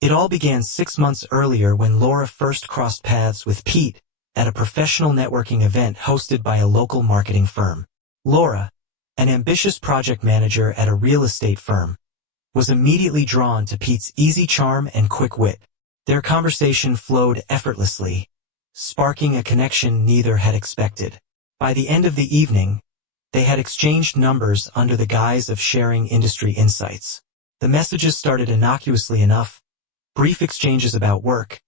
It all began 6 months earlier when Laura first crossed paths with Pete at a professional networking event hosted by a local marketing firm. Laura, an ambitious project manager at a real estate firm, was immediately drawn to Pete's easy charm and quick wit. Their conversation flowed effortlessly, sparking a connection neither had expected. By the end of the evening, they had exchanged numbers under the guise of sharing industry insights. The messages started innocuously enough, brief exchanges about work,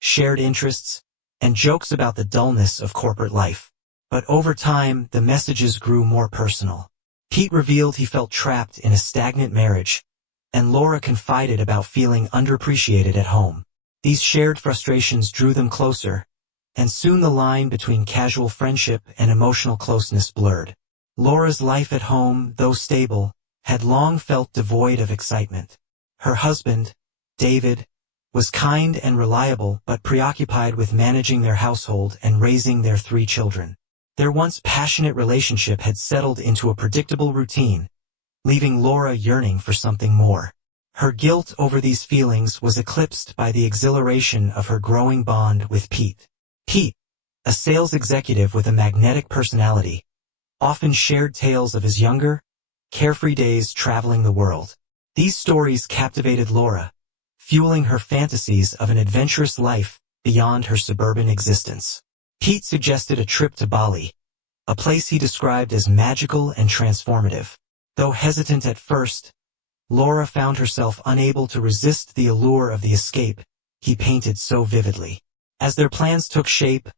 shared interests, and jokes about the dullness of corporate life. But over time, the messages grew more personal. Pete revealed he felt trapped in a stagnant marriage, and Laura confided about feeling underappreciated at home. These shared frustrations drew them closer, and soon the line between casual friendship and emotional closeness blurred. Laura's life at home, though stable, had long felt devoid of excitement. Her husband, David, was kind and reliable but preoccupied with managing their household and raising their 3 children. Their once passionate relationship had settled into a predictable routine, leaving Laura yearning for something more. Her guilt over these feelings was eclipsed by the exhilaration of her growing bond with Pete. Pete, a sales executive with a magnetic personality, often shared tales of his younger, carefree days traveling the world. These stories captivated Laura, fueling her fantasies of an adventurous life beyond her suburban existence. Pete suggested a trip to Bali, a place he described as magical and transformative. Though hesitant at first, Laura found herself unable to resist the allure of the escape he painted so vividly. As their plans took shape,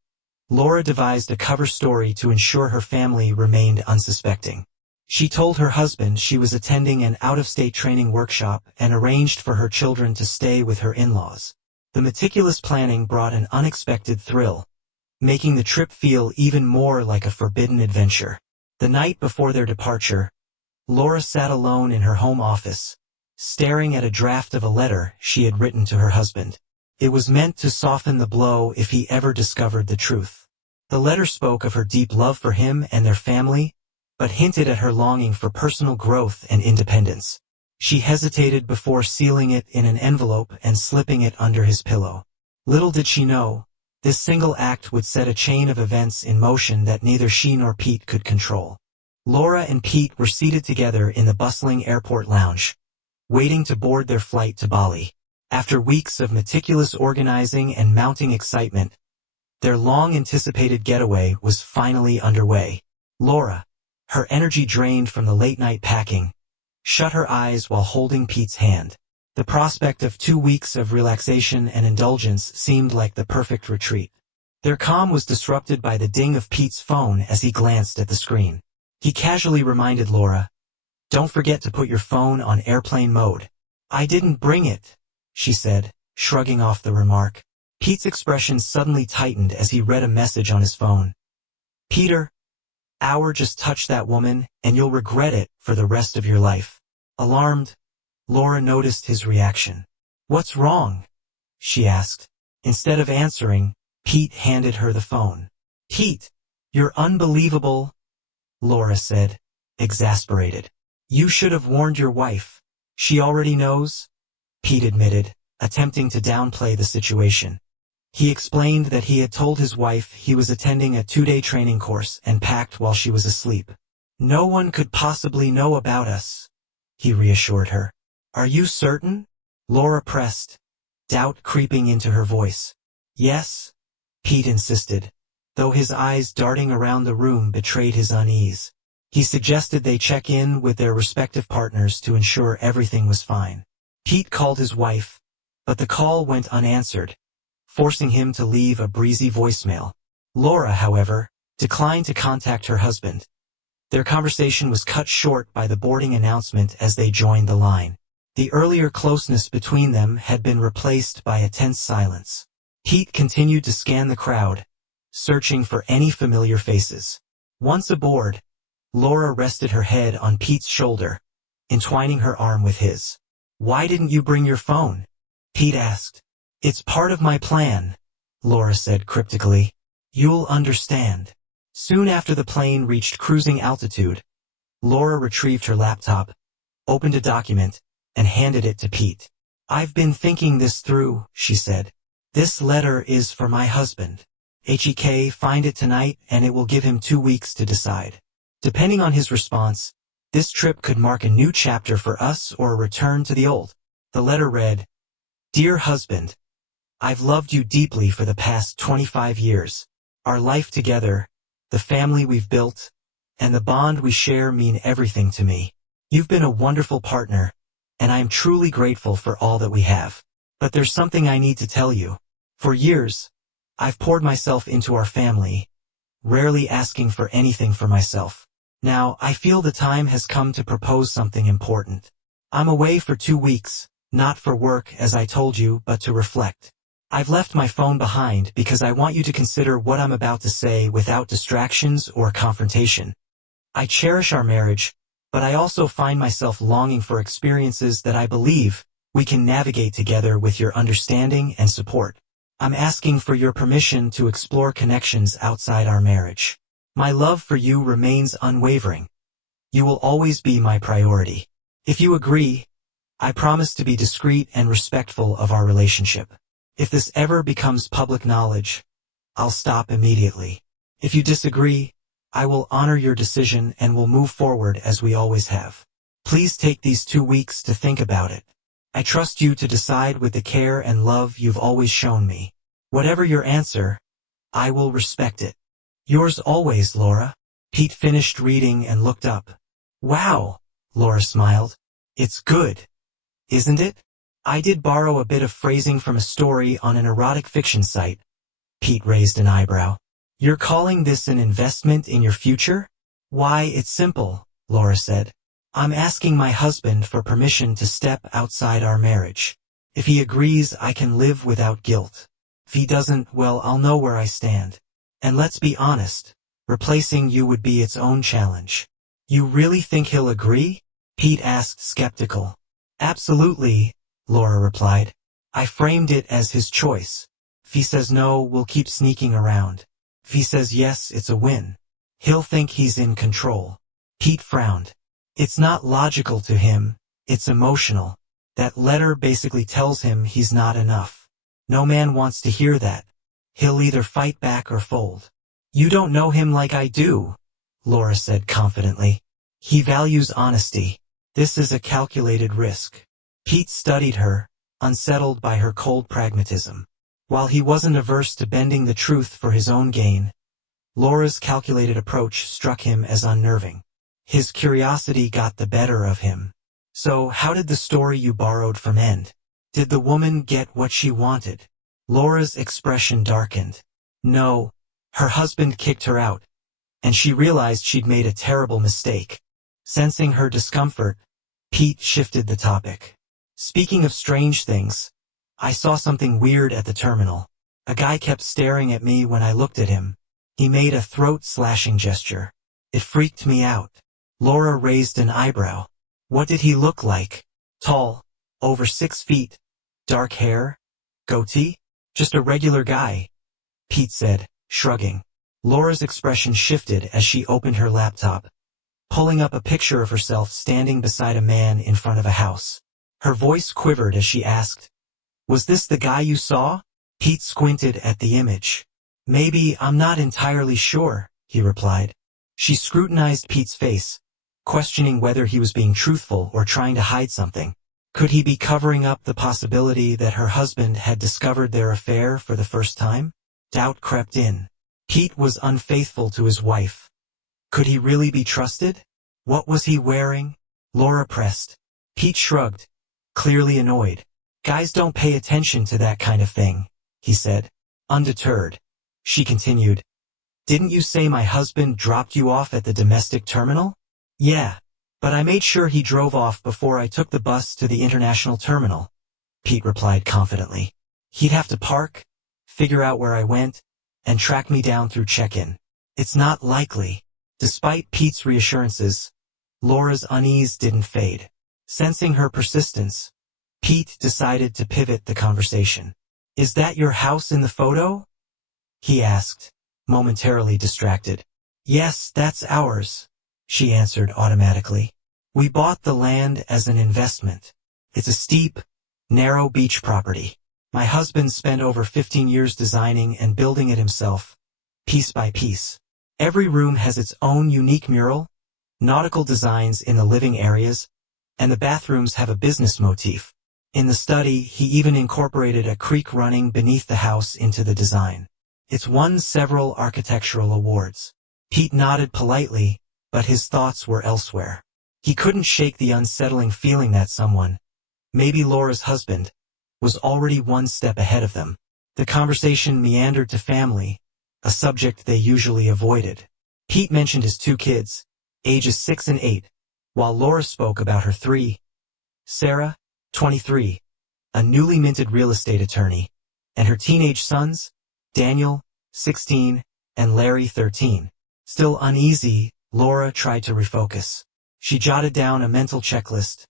Laura devised a cover story to ensure her family remained unsuspecting. She told her husband she was attending an out-of-state training workshop and arranged for her children to stay with her in-laws. The meticulous planning brought an unexpected thrill, making the trip feel even more like a forbidden adventure. The night before their departure, Laura sat alone in her home office, staring at a draft of a letter she had written to her husband. It was meant to soften the blow if he ever discovered the truth. The letter spoke of her deep love for him and their family, but hinted at her longing for personal growth and independence. She hesitated before sealing it in an envelope and slipping it under his pillow. Little did she know, this single act would set a chain of events in motion that neither she nor Pete could control. Laura and Pete were seated together in the bustling airport lounge, waiting to board their flight to Bali. After weeks of meticulous organizing and mounting excitement, their long-anticipated getaway was finally underway. Laura, her energy drained from the late-night packing, shut her eyes while holding Pete's hand. The prospect of 2 weeks of relaxation and indulgence seemed like the perfect retreat. Their calm was disrupted by the ding of Pete's phone as he glanced at the screen. He casually reminded Laura, "Don't forget to put your phone on airplane mode." "I didn't bring it," she said, shrugging off the remark. Pete's expression suddenly tightened as he read a message on his phone. "Peter, Hour just touch that woman, and you'll regret it for the rest of your life." Alarmed, Laura noticed his reaction. "What's wrong?" she asked. Instead of answering, Pete handed her the phone. "Pete, you're unbelievable," Laura said, exasperated. "You should have warned your wife. She already knows," Pete admitted, attempting to downplay the situation. He explained that he had told his wife he was attending a 2-day training course and packed while she was asleep. "No one could possibly know about us," he reassured her. "Are you certain?" Laura pressed, doubt creeping into her voice. "Yes," Pete insisted, though his eyes darting around the room betrayed his unease. He suggested they check in with their respective partners to ensure everything was fine. Pete called his wife, but the call went unanswered, forcing him to leave a breezy voicemail. Laura, however, declined to contact her husband. Their conversation was cut short by the boarding announcement as they joined the line. The earlier closeness between them had been replaced by a tense silence. Pete continued to scan the crowd, searching for any familiar faces. Once aboard, Laura rested her head on Pete's shoulder, entwining her arm with his. "Why didn't you bring your phone?" Pete asked. "It's part of my plan," Laura said cryptically. "You'll understand." Soon after the plane reached cruising altitude, Laura retrieved her laptop, opened a document, and handed it to Pete. I've been thinking this through, she said. This letter is for my husband. Find it tonight and it will give him 2 weeks to decide. Depending on his response, this trip could mark a new chapter for us or a return to the old. The letter read, Dear husband, I've loved you deeply for the past 25 years. Our life together, the family we've built, and the bond we share mean everything to me. You've been a wonderful partner, and I am truly grateful for all that we have. But there's something I need to tell you. For years, I've poured myself into our family, rarely asking for anything for myself. Now, I feel the time has come to propose something important. I'm away for 2 weeks, not for work as I told you, but to reflect. I've left my phone behind because I want you to consider what I'm about to say without distractions or confrontation. I cherish our marriage, but I also find myself longing for experiences that I believe we can navigate together with your understanding and support. I'm asking for your permission to explore connections outside our marriage. My love for you remains unwavering. You will always be my priority. If you agree, I promise to be discreet and respectful of our relationship. If this ever becomes public knowledge, I'll stop immediately. If you disagree, I will honor your decision and will move forward as we always have. Please take these 2 weeks to think about it. I trust you to decide with the care and love you've always shown me. Whatever your answer, I will respect it. Yours always, Laura. Pete finished reading and looked up. Wow, Laura smiled. It's good, isn't it? I did borrow a bit of phrasing from a story on an erotic fiction site. Pete raised an eyebrow. You're calling this an investment in your future? Why, it's simple, Laura said. I'm asking my husband for permission to step outside our marriage. If he agrees, I can live without guilt. If he doesn't, well, I'll know where I stand. And let's be honest, replacing you would be its own challenge. You really think he'll agree? Pete asked, skeptical. Absolutely, Laura replied. I framed it as his choice. If he says no, we'll keep sneaking around. If he says yes, it's a win. He'll think he's in control. Pete frowned. It's not logical to him, it's emotional. That letter basically tells him he's not enough. No man wants to hear that. He'll either fight back or fold. You don't know him like I do, Laura said confidently. He values honesty. This is a calculated risk. Pete studied her, unsettled by her cold pragmatism. While he wasn't averse to bending the truth for his own gain, Laura's calculated approach struck him as unnerving. His curiosity got the better of him. So, how did the story you borrowed from end? Did the woman get what she wanted? Laura's expression darkened. No, her husband kicked her out, and she realized she'd made a terrible mistake. Sensing her discomfort, Pete shifted the topic. Speaking of strange things, I saw something weird at the terminal. A guy kept staring at me when I looked at him. He made a throat-slashing gesture. It freaked me out. Laura raised an eyebrow. What did he look like? Tall, over 6 feet, dark hair, goatee? Just a regular guy, Pete said, shrugging. Laura's expression shifted as she opened her laptop, pulling up a picture of herself standing beside a man in front of a house. Her voice quivered as she asked, Was this the guy you saw? Pete squinted at the image. Maybe, I'm not entirely sure, he replied. She scrutinized Pete's face, questioning whether he was being truthful or trying to hide something. Could he be covering up the possibility that her husband had discovered their affair for the first time? Doubt crept in. Pete was unfaithful to his wife. Could he really be trusted? What was he wearing? Laura pressed. Pete shrugged, clearly annoyed. Guys don't pay attention to that kind of thing, he said. Undeterred, she continued. Didn't you say my husband dropped you off at the domestic terminal? Yeah, but I made sure he drove off before I took the bus to the international terminal, Pete replied confidently. He'd have to park, figure out where I went, and track me down through check-in. It's not likely. Despite Pete's reassurances, Laura's unease didn't fade. Sensing her persistence, Pete decided to pivot the conversation. Is that your house in the photo? He asked, momentarily distracted. Yes, that's ours, she answered automatically. We bought the land as an investment. It's a steep, narrow beach property. My husband spent over 15 years designing and building it himself, piece by piece. Every room has its own unique mural, nautical designs in the living areas, and the bathrooms have a business motif. In the study, he even incorporated a creek running beneath the house into the design. It's won several architectural awards. Pete nodded politely, but his thoughts were elsewhere. He couldn't shake the unsettling feeling that someone, maybe Laura's husband, was already one step ahead of them. The conversation meandered to family, a subject they usually avoided. Pete mentioned his 2 kids, ages 6 and 8, while Laura spoke about her 3. Sarah, 23, a newly minted real estate attorney, and her teenage sons, Daniel, 16, and Larry, 13. Still uneasy, Laura tried to refocus. She jotted down a mental checklist.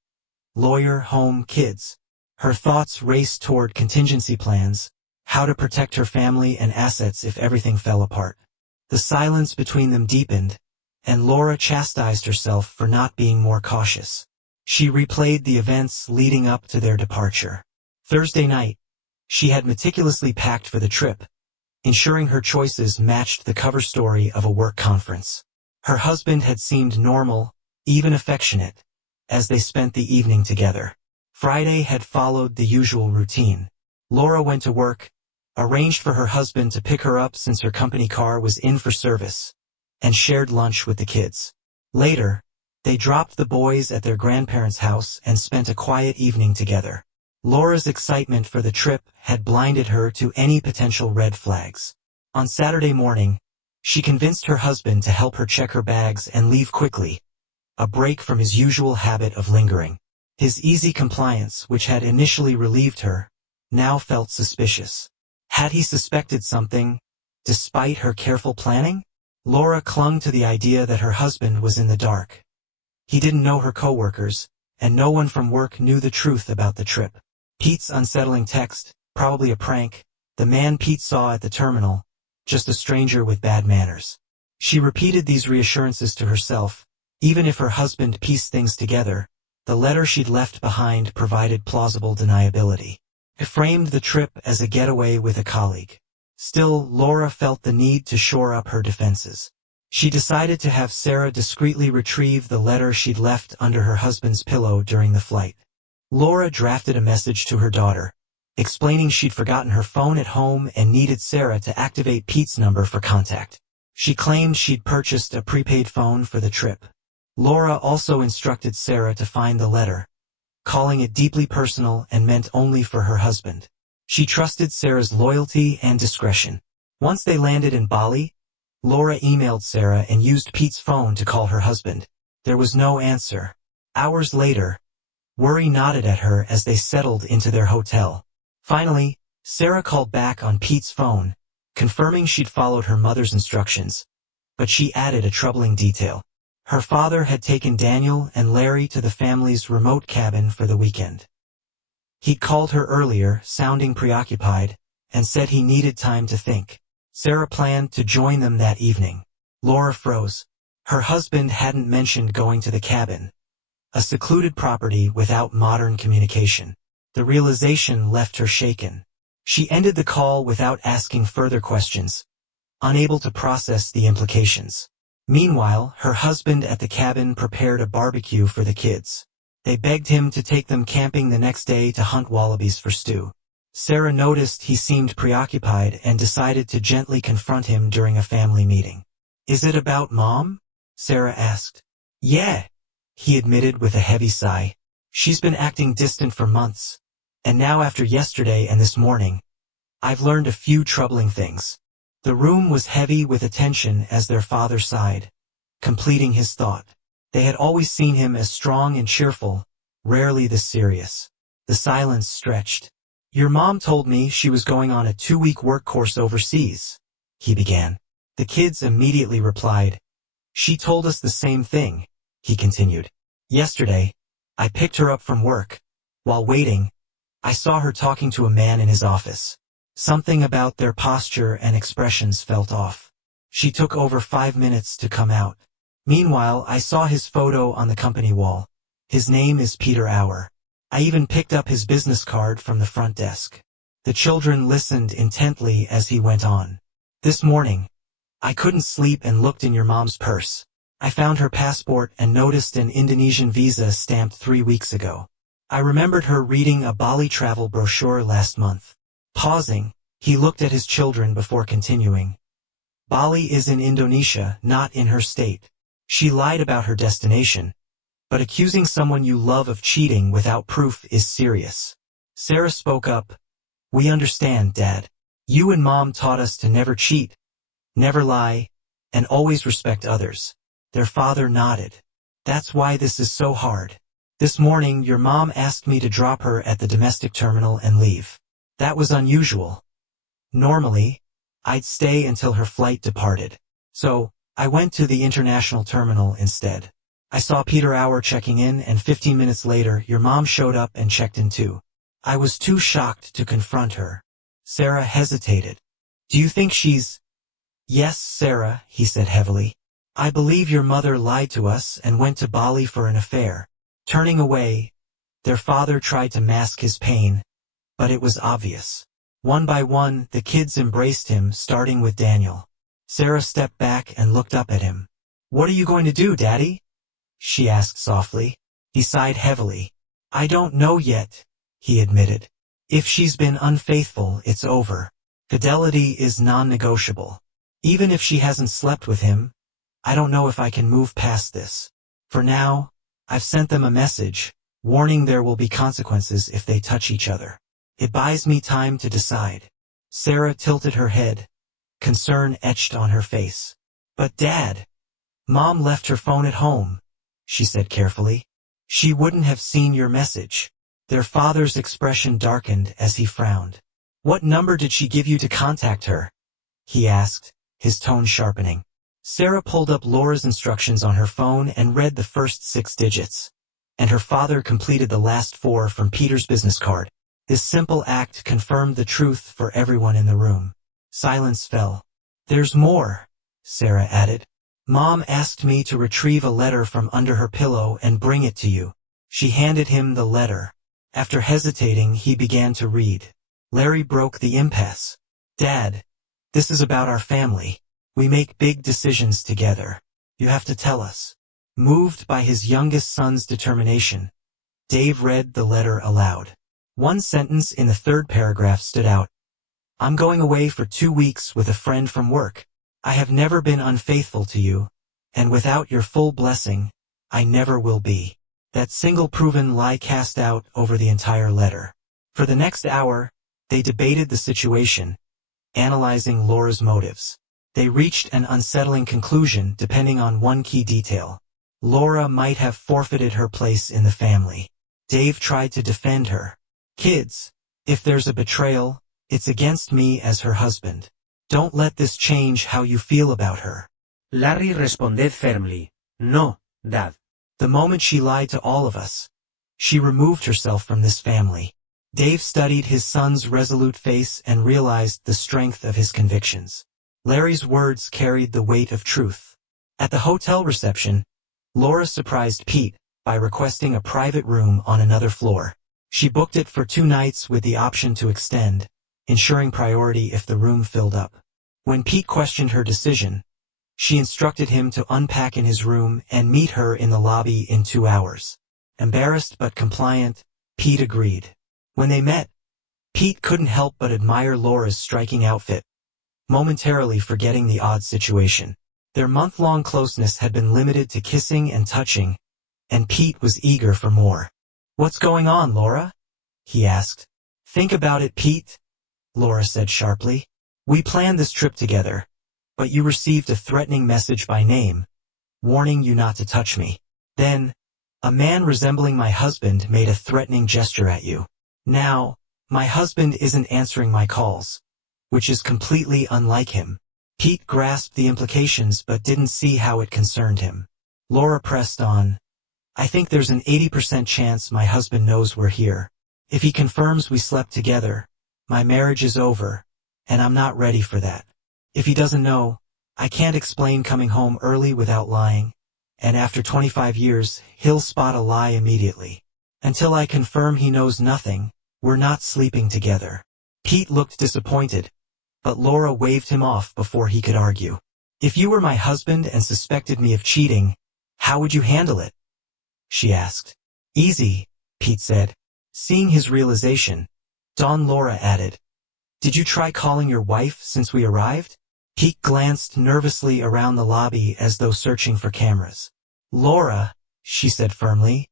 Lawyer, home, kids. Her thoughts raced toward contingency plans, how to protect her family and assets if everything fell apart. The silence between them deepened, and Laura chastised herself for not being more cautious. She replayed the events leading up to their departure. Thursday night, she had meticulously packed for the trip, ensuring her choices matched the cover story of a work conference. Her husband had seemed normal, even affectionate, as they spent the evening together. Friday had followed the usual routine. Laura went to work, arranged for her husband to pick her up since her company car was in for service, and shared lunch with the kids. Later, they dropped the boys at their grandparents' house and spent a quiet evening together. Laura's excitement for the trip had blinded her to any potential red flags. On Saturday morning, she convinced her husband to help her check her bags and leave quickly, a break from his usual habit of lingering. His easy compliance, which had initially relieved her, now felt suspicious. Had he suspected something, despite her careful planning? Laura clung to the idea that her husband was in the dark. He didn't know her coworkers, and no one from work knew the truth about the trip. Pete's unsettling text, probably a prank, the man Pete saw at the terminal, just a stranger with bad manners. She repeated these reassurances to herself. Even if her husband pieced things together, the letter she'd left behind provided plausible deniability. It framed the trip as a getaway with a colleague. Still, Laura felt the need to shore up her defenses. She decided to have Sarah discreetly retrieve the letter she'd left under her husband's pillow during the flight. Laura drafted a message to her daughter, explaining she'd forgotten her phone at home and needed Sarah to activate Pete's number for contact. She claimed she'd purchased a prepaid phone for the trip. Laura also instructed Sarah to find the letter, calling it deeply personal and meant only for her husband. She trusted Sarah's loyalty and discretion. Once they landed in Bali, Laura emailed Sarah and used Pete's phone to call her husband. There was no answer. Hours later, worry nodded at her as they settled into their hotel. Finally, Sarah called back on Pete's phone, confirming she'd followed her mother's instructions, but she added a troubling detail. Her father had taken Daniel and Larry to the family's remote cabin for the weekend. He'd called her earlier, sounding preoccupied, and said he needed time to think. Sarah planned to join them that evening. Laura froze. Her husband hadn't mentioned going to the cabin, a secluded property without modern communication. The realization left her shaken. She ended the call without asking further questions, unable to process the implications. Meanwhile, her husband at the cabin prepared a barbecue for the kids. They begged him to take them camping the next day to hunt wallabies for stew. Sarah noticed he seemed preoccupied and decided to gently confront him during a family meeting. "Is it about Mom?" Sarah asked. "Yeah," he admitted with a heavy sigh. "She's been acting distant for months, and now after yesterday and this morning, I've learned a few troubling things." The room was heavy with attention as their father sighed, completing his thought. They had always seen him as strong and cheerful, rarely this serious. The silence stretched. "Your mom told me she was going on a 2-week work course overseas," he began. The kids immediately replied. "She told us the same thing," he continued. "Yesterday, I picked her up from work. While waiting, I saw her talking to a man in his office. Something about their posture and expressions felt off. She took over 5 minutes to come out. Meanwhile, I saw his photo on the company wall. His name is Peter Auer. I even picked up his business card from the front desk. The children listened intently as he went on. This morning, I couldn't sleep and looked in your mom's purse. I found her passport and noticed an Indonesian visa stamped 3 weeks ago. I remembered her reading a Bali travel brochure last month. Pausing, he looked at his children before continuing. Bali is in Indonesia, not in her state. She lied about her destination. But accusing someone you love of cheating without proof is serious. Sarah spoke up. We understand, Dad. You and Mom taught us to never cheat, never lie, and always respect others. Their father nodded. That's why this is so hard. This morning your mom asked me to drop her at the domestic terminal and leave. That was unusual. Normally, I'd stay until her flight departed. So, I went to the international terminal instead. I saw Peter Auer checking in, and 15 minutes later your mom showed up and checked in too. I was too shocked to confront her. Sarah hesitated. Do you think she's... Yes, Sarah, he said heavily. I believe your mother lied to us and went to Bali for an affair. Turning away, their father tried to mask his pain, but it was obvious. One by one, the kids embraced him, starting with Daniel. Sarah stepped back and looked up at him. What are you going to do, Daddy? She asked softly. He sighed heavily. I don't know yet, he admitted. If she's been unfaithful, it's over. Fidelity is non-negotiable. Even if she hasn't slept with him, I don't know if I can move past this. For now, I've sent them a message, warning there will be consequences if they touch each other. It buys me time to decide. Sarah tilted her head, concern etched on her face. But Dad, Mom left her phone at home, she said carefully. She wouldn't have seen your message. Their father's expression darkened as he frowned. What number did she give you to contact her? He asked, his tone sharpening. Sarah pulled up Laura's instructions on her phone and read the first 6 digits. And her father completed the last 4 from Peter's business card. This simple act confirmed the truth for everyone in the room. Silence fell. There's more, Sarah added. Mom asked me to retrieve a letter from under her pillow and bring it to you. She handed him the letter. After hesitating, he began to read. Larry broke the impasse. Dad, this is about our family. We make big decisions together. You have to tell us. Moved by his youngest son's determination, Dave read the letter aloud. One sentence in the 3rd paragraph stood out. I'm going away for 2 weeks with a friend from work. I have never been unfaithful to you, and without your full blessing, I never will be. That single proven lie cast out over the entire letter. For the next hour, they debated the situation, analyzing Laura's motives. They reached an unsettling conclusion depending on one key detail. Laura might have forfeited her place in the family. Dave tried to defend her. Kids, if there's a betrayal, it's against me as her husband. Don't let this change how you feel about her. Larry responded firmly. No, Dad. The moment she lied to all of us, she removed herself from this family. Dave studied his son's resolute face and realized the strength of his convictions. Larry's words carried the weight of truth. At the hotel reception, Laura surprised Pete by requesting a private room on another floor. She booked it for 2 nights with the option to extend, ensuring priority if the room filled up. When Pete questioned her decision, she instructed him to unpack in his room and meet her in the lobby in 2 hours. Embarrassed but compliant, Pete agreed. When they met, Pete couldn't help but admire Laura's striking outfit, momentarily forgetting the odd situation. Their month-long closeness had been limited to kissing and touching, and Pete was eager for more. What's going on, Laura? He asked. Think about it, Pete, Laura said sharply. We planned this trip together, but you received a threatening message by name, warning you not to touch me. Then, a man resembling my husband made a threatening gesture at you. Now, my husband isn't answering my calls, which is completely unlike him. Pete grasped the implications but didn't see how it concerned him. Laura pressed on. I think there's an 80% chance my husband knows we're here. If he confirms we slept together, my marriage is over, and I'm not ready for that. If he doesn't know, I can't explain coming home early without lying, and after 25 years, he'll spot a lie immediately. Until I confirm he knows nothing, we're not sleeping together. Pete looked disappointed, but Laura waved him off before he could argue. If you were my husband and suspected me of cheating, how would you handle it? She asked. Easy, Pete said. Seeing his realization, Laura added, did you try calling your wife since we arrived? Pete glanced nervously around the lobby as though searching for cameras. Laura, she said firmly,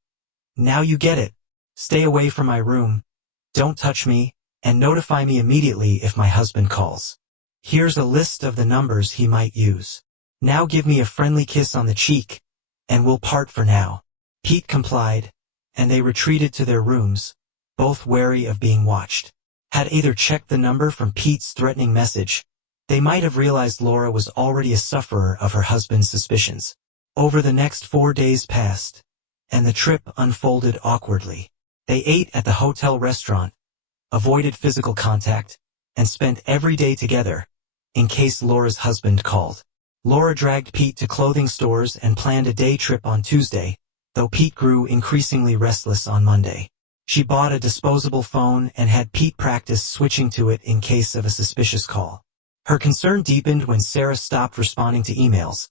now you get it. Stay away from my room, don't touch me, and notify me immediately if my husband calls. Here's a list of the numbers he might use. Now give me a friendly kiss on the cheek, and we'll part for now. Pete complied, and they retreated to their rooms, both wary of being watched. Had either checked the number from Pete's threatening message, they might have realized Laura was already a sufferer of her husband's suspicions. Over the next 4 days passed, and the trip unfolded awkwardly. They ate at the hotel restaurant, avoided physical contact, and spent every day together, in case Laura's husband called. Laura dragged Pete to clothing stores and planned a day trip on Tuesday, though Pete grew increasingly restless on Monday. She bought a disposable phone and had Pete practice switching to it in case of a suspicious call. Her concern deepened when Sarah stopped responding to emails,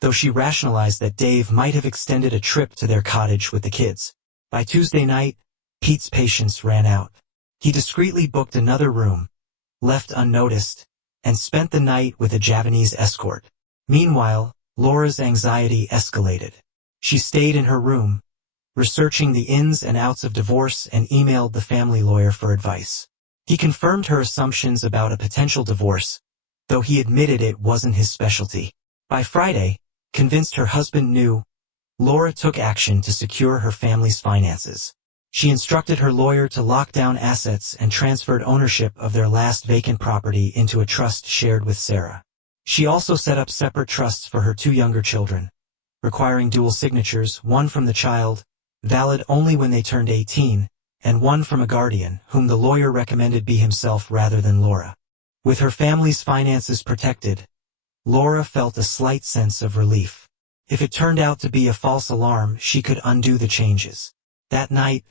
though she rationalized that Dave might have extended a trip to their cottage with the kids. By Tuesday night, Pete's patience ran out. He discreetly booked another room, left unnoticed, and spent the night with a Japanese escort. Meanwhile, Laura's anxiety escalated. She stayed in her room, researching the ins and outs of divorce and emailed the family lawyer for advice. He confirmed her assumptions about a potential divorce, though he admitted it wasn't his specialty. By Friday, convinced her husband knew, Laura took action to secure her family's finances. She instructed her lawyer to lock down assets and transferred ownership of their last vacant property into a trust shared with Sarah. She also set up separate trusts for her 2 younger children, requiring dual signatures, one from the child, valid only when they turned 18, and one from a guardian, whom the lawyer recommended be himself rather than Laura. With her family's finances protected, Laura felt a slight sense of relief. If it turned out to be a false alarm, she could undo the changes. That night,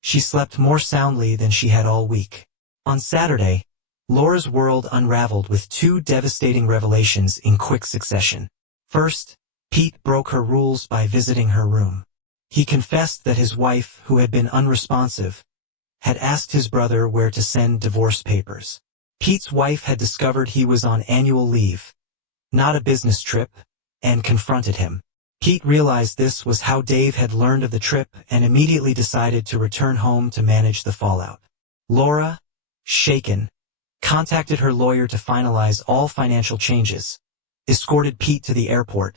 she slept more soundly than she had all week. On Saturday, Laura's world unraveled with 2 devastating revelations in quick succession. First, Pete broke her rules by visiting her room. He confessed that his wife, who had been unresponsive, had asked his brother where to send divorce papers. Pete's wife had discovered he was on annual leave, not a business trip, and confronted him. Pete realized this was how Dave had learned of the trip and immediately decided to return home to manage the fallout. Laura, shaken, contacted her lawyer to finalize all financial changes, escorted Pete to the airport,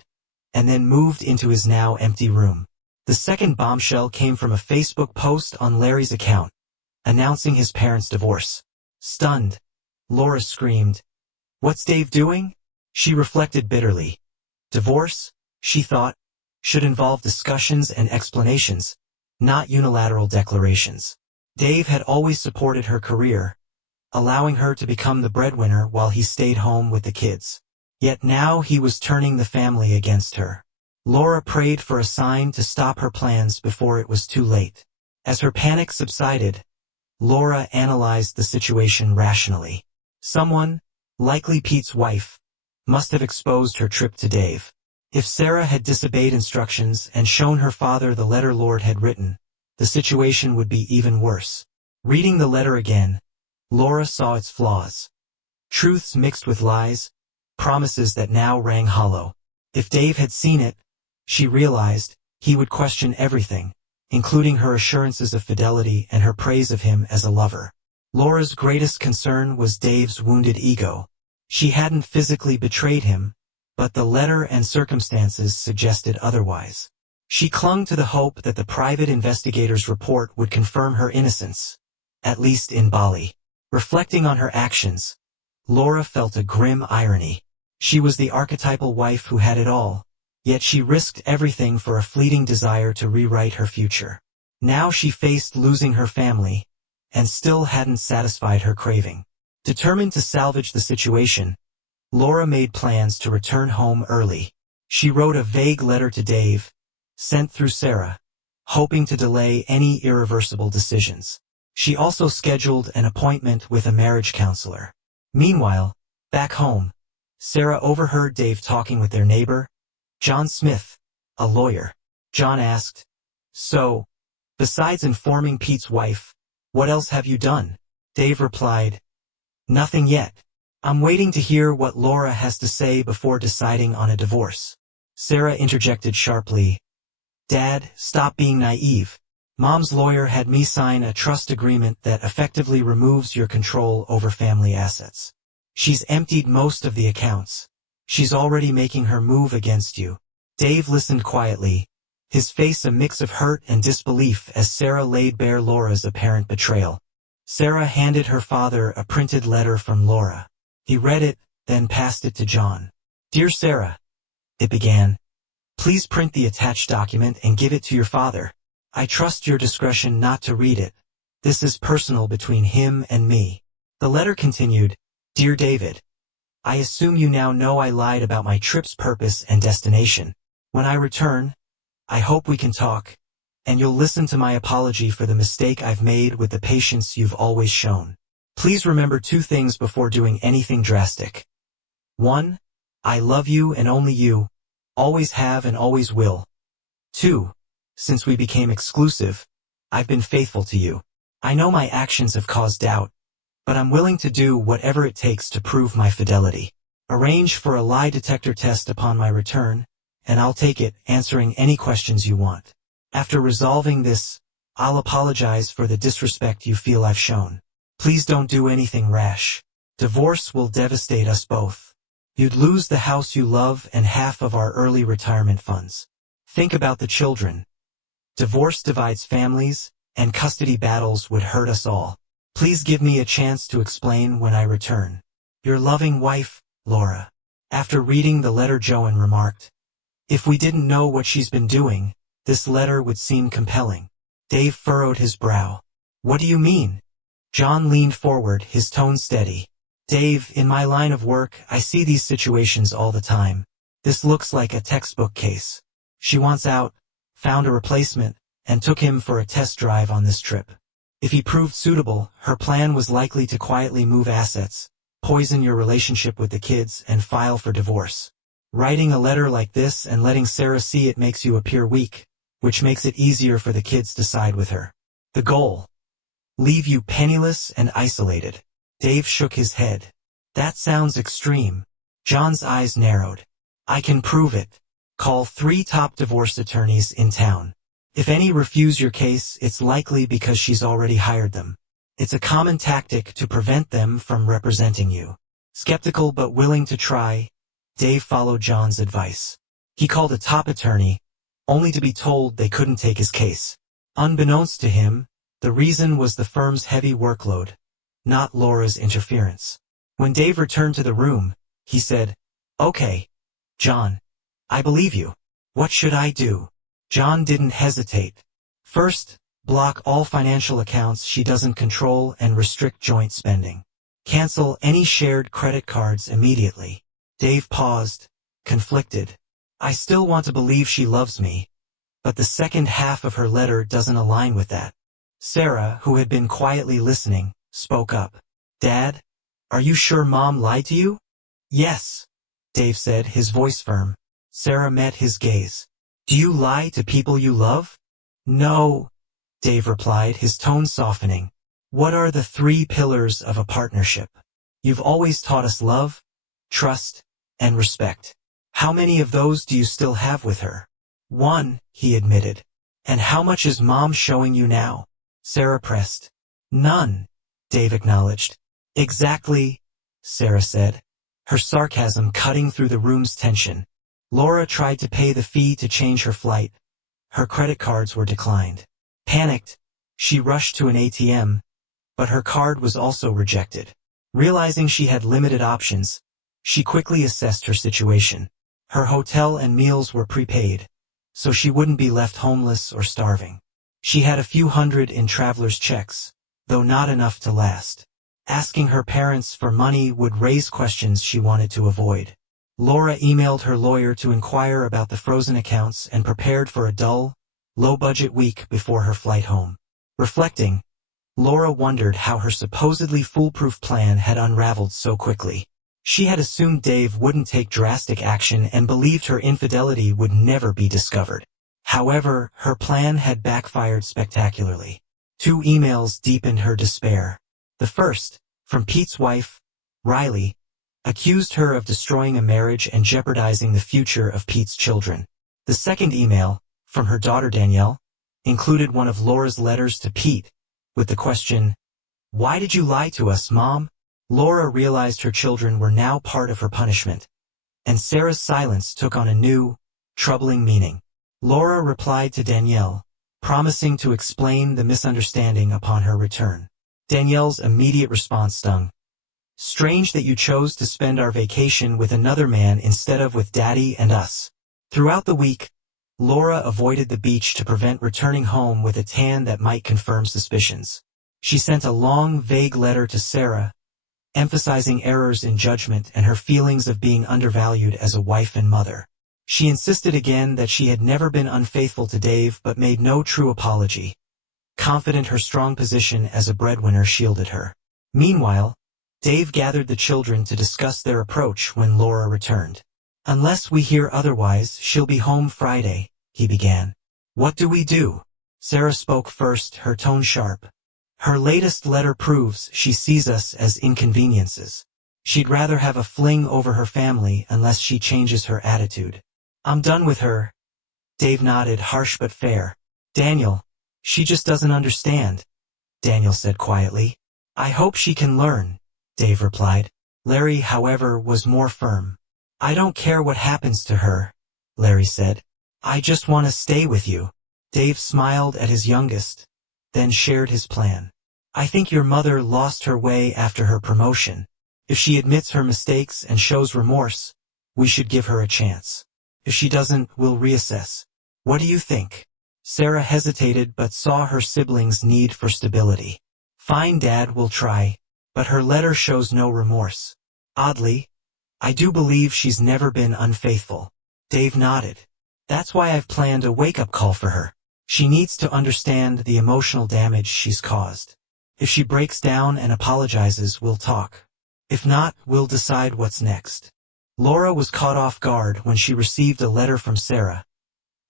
and then moved into his now empty room. The second bombshell came from a Facebook post on Larry's account, announcing his parents' divorce. Stunned, Laura screamed, "What's Dave doing?" She reflected bitterly. Divorce, she thought, should involve discussions and explanations, not unilateral declarations. Dave had always supported her career, allowing her to become the breadwinner while he stayed home with the kids. Yet now he was turning the family against her. Laura prayed for a sign to stop her plans before it was too late. As her panic subsided, Laura analyzed the situation rationally. Someone, likely Pete's wife, must have exposed her trip to Dave. If Sarah had disobeyed instructions and shown her father the letter Lord had written, the situation would be even worse. Reading the letter again, Laura saw its flaws. Truths mixed with lies, promises that now rang hollow. If Dave had seen it, she realized, he would question everything, including her assurances of fidelity and her praise of him as a lover. Laura's greatest concern was Dave's wounded ego. She hadn't physically betrayed him, but the letter and circumstances suggested otherwise. She clung to the hope that the private investigator's report would confirm her innocence, at least in Bali. Reflecting on her actions, Laura felt a grim irony. She was the archetypal wife who had it all, yet she risked everything for a fleeting desire to rewrite her future. Now she faced losing her family, and still hadn't satisfied her craving. Determined to salvage the situation, Laura made plans to return home early. She wrote a vague letter to Dave, sent through Sarah, hoping to delay any irreversible decisions. She also scheduled an appointment with a marriage counselor. Meanwhile, back home, Sarah overheard Dave talking with their neighbor, John Smith, a lawyer. John asked, "So, besides informing Pete's wife, what else have you done?" Dave replied, "Nothing yet. I'm waiting to hear what Laura has to say before deciding on a divorce." Sarah interjected sharply, "Dad, stop being naive. Mom's lawyer had me sign a trust agreement that effectively removes your control over family assets. She's emptied most of the accounts. She's already making her move against you." Dave listened quietly, his face a mix of hurt and disbelief as Sarah laid bare Laura's apparent betrayal. Sarah handed her father a printed letter from Laura. He read it, then passed it to John. "Dear Sarah," it began, "please print the attached document and give it to your father. I trust your discretion not to read it. This is personal between him and me." The letter continued, "Dear David, I assume you now know I lied about my trip's purpose and destination. When I return, I hope we can talk, and you'll listen to my apology for the mistake I've made with the patience you've always shown. Please remember two things before doing anything drastic. 1. I love you and only you, always have and always will. 2. Since we became exclusive, I've been faithful to you. I know my actions have caused doubt, but I'm willing to do whatever it takes to prove my fidelity. Arrange for a lie detector test upon my return, and I'll take it, answering any questions you want. After resolving this, I'll apologize for the disrespect you feel I've shown. Please don't do anything rash. Divorce will devastate us both. You'd lose the house you love and half of our early retirement funds. Think about the children. Divorce divides families, and custody battles would hurt us all. Please give me a chance to explain when I return. Your loving wife, Laura." After reading the letter, Joan remarked, "If we didn't know what she's been doing, this letter would seem compelling." Dave furrowed his brow. "What do you mean?" John leaned forward, his tone steady. "Dave, in my line of work, I see these situations all the time. This looks like a textbook case. She wants out, found a replacement, and took him for a test drive on this trip. If he proved suitable, her plan was likely to quietly move assets, poison your relationship with the kids, and file for divorce. Writing a letter like this and letting Sarah see it makes you appear weak, which makes it easier for the kids to side with her. The goal: leave you penniless and isolated." Dave shook his head. "That sounds extreme." John's eyes narrowed. "I can prove it. Call 3 top divorce attorneys in town. If any refuse your case, it's likely because she's already hired them. It's a common tactic to prevent them from representing you." Skeptical but willing to try, Dave followed John's advice. He called a top attorney, only to be told they couldn't take his case. Unbeknownst to him, the reason was the firm's heavy workload, not Laura's interference. When Dave returned to the room, he said, "Okay, John, I believe you. What should I do?" John didn't hesitate. "First, block all financial accounts she doesn't control and restrict joint spending. Cancel any shared credit cards immediately." Dave paused, conflicted. "I still want to believe she loves me, but the second half of her letter doesn't align with that." Sarah, who had been quietly listening, spoke up. "Dad, are you sure Mom lied to you?" "Yes," Dave said, his voice firm. Sarah met his gaze. "Do you lie to people you love?" "No," Dave replied, his tone softening. "What are the 3 pillars of a partnership? You've always taught us love, trust, and respect. How many of those do you still have with her?" "1," he admitted. "And how much is Mom showing you now?" Sarah pressed. "None," Dave acknowledged. "Exactly," Sarah said, her sarcasm cutting through the room's tension. Laura tried to pay the fee to change her flight. Her credit cards were declined. Panicked, she rushed to an ATM, but her card was also rejected. Realizing she had limited options, she quickly assessed her situation. Her hotel and meals were prepaid, so she wouldn't be left homeless or starving. She had a few hundred in traveler's checks, though not enough to last. Asking her parents for money would raise questions she wanted to avoid. Laura emailed her lawyer to inquire about the frozen accounts and prepared for a dull, low-budget week before her flight home. Reflecting, Laura wondered how her supposedly foolproof plan had unraveled so quickly. She had assumed Dave wouldn't take drastic action and believed her infidelity would never be discovered. However, her plan had backfired spectacularly. 2 emails deepened her despair. The first, from Pete's wife, Riley, accused her of destroying a marriage and jeopardizing the future of Pete's children. The second email, from her daughter Danielle, included one of Laura's letters to Pete, with the question, "Why did you lie to us, Mom?" Laura realized her children were now part of her punishment, and Sarah's silence took on a new, troubling meaning. Laura replied to Danielle, promising to explain the misunderstanding upon her return. Danielle's immediate response stung. "Strange that you chose to spend our vacation with another man instead of with Daddy and us." Throughout the week, Laura avoided the beach to prevent returning home with a tan that might confirm suspicions. She sent a long, vague letter to Sarah, emphasizing errors in judgment and her feelings of being undervalued as a wife and mother. She insisted again that she had never been unfaithful to Dave but made no true apology, confident her strong position as a breadwinner shielded her. Meanwhile, Dave gathered the children to discuss their approach when Laura returned. "Unless we hear otherwise, she'll be home Friday," he began. "What do we do?" Sarah spoke first, her tone sharp. "Her latest letter proves she sees us as inconveniences. She'd rather have a fling over her family unless she changes her attitude." "I'm done with her." Dave nodded, harsh but fair. "Daniel, she just doesn't understand," Daniel said quietly. "I hope she can learn," Dave replied. Larry, however, was more firm. "I don't care what happens to her," Larry said. "I just want to stay with you." Dave smiled at his youngest, then shared his plan. "I think your mother lost her way after her promotion. If she admits her mistakes and shows remorse, we should give her a chance. If she doesn't, we'll reassess. What do you think?" Sarah hesitated but saw her siblings' need for stability. "Fine, Dad, we'll try. But her letter shows no remorse. Oddly, I do believe she's never been unfaithful." Dave nodded. "That's why I've planned a wake-up call for her. She needs to understand the emotional damage she's caused. If she breaks down and apologizes, we'll talk. If not, we'll decide what's next." Laura was caught off guard when she received a letter from Sarah,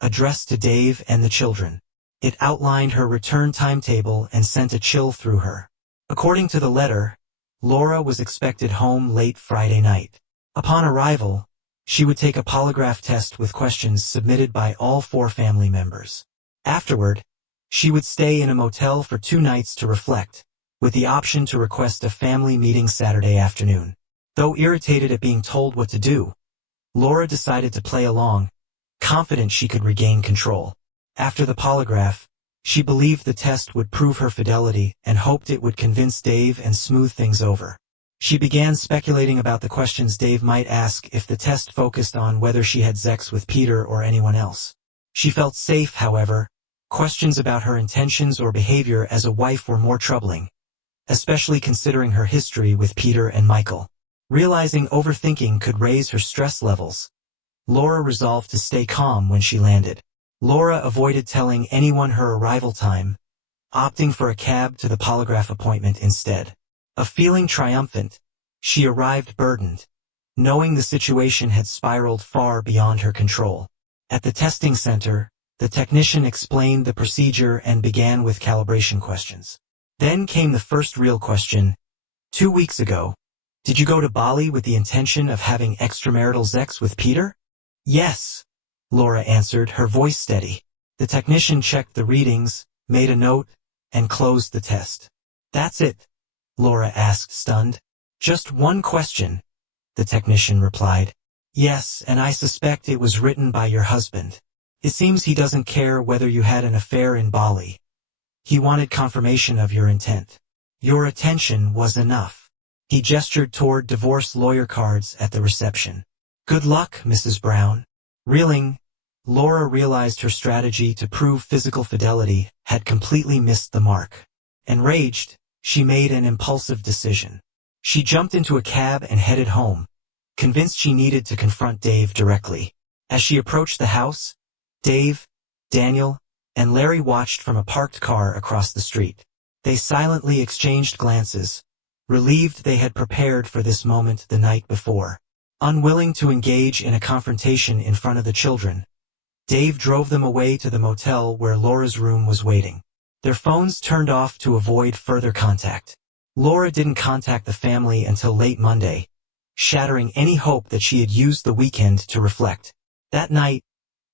addressed to Dave and the children. It outlined her return timetable and sent a chill through her. According to the letter, Laura was expected home late Friday night. Upon arrival, she would take a polygraph test with questions submitted by all 4 family members. Afterward, she would stay in a motel for 2 nights to reflect, with the option to request a family meeting Saturday afternoon. Though irritated at being told what to do, Laura decided to play along, confident she could regain control. After the polygraph, she believed the test would prove her fidelity and hoped it would convince Dave and smooth things over. She began speculating about the questions Dave might ask if the test focused on whether she had sex with Peter or anyone else. She felt safe, however. Questions about her intentions or behavior as a wife were more troubling, especially considering her history with Peter and Michael. Realizing overthinking could raise her stress levels, Laura resolved to stay calm when she landed. Laura avoided telling anyone her arrival time, opting for a cab to the polygraph appointment instead. Feeling triumphant, she arrived burdened, knowing the situation had spiraled far beyond her control. At the testing center, the technician explained the procedure and began with calibration questions. Then came the first real question. 2 weeks ago, did you go to Bali with the intention of having extramarital sex with Peter? Yes, Laura answered, her voice steady. The technician checked the readings, made a note, and closed the test. That's it, Laura asked, stunned. Just one question, the technician replied. Yes, and I suspect it was written by your husband. It seems he doesn't care whether you had an affair in Bali. He wanted confirmation of your intent. Your attention was enough. He gestured toward divorce lawyer cards at the reception. Good luck, Mrs. Brown. Reeling, Laura realized her strategy to prove physical fidelity had completely missed the mark. Enraged, she made an impulsive decision. She jumped into a cab and headed home, convinced she needed to confront Dave directly. As she approached the house, Dave, Daniel, and Larry watched from a parked car across the street. They silently exchanged glances, relieved they had prepared for this moment the night before. Unwilling to engage in a confrontation in front of the children, Dave drove them away to the motel where Laura's room was waiting. Their phones turned off to avoid further contact. Laura didn't contact the family until late Monday, shattering any hope that she had used the weekend to reflect. That night,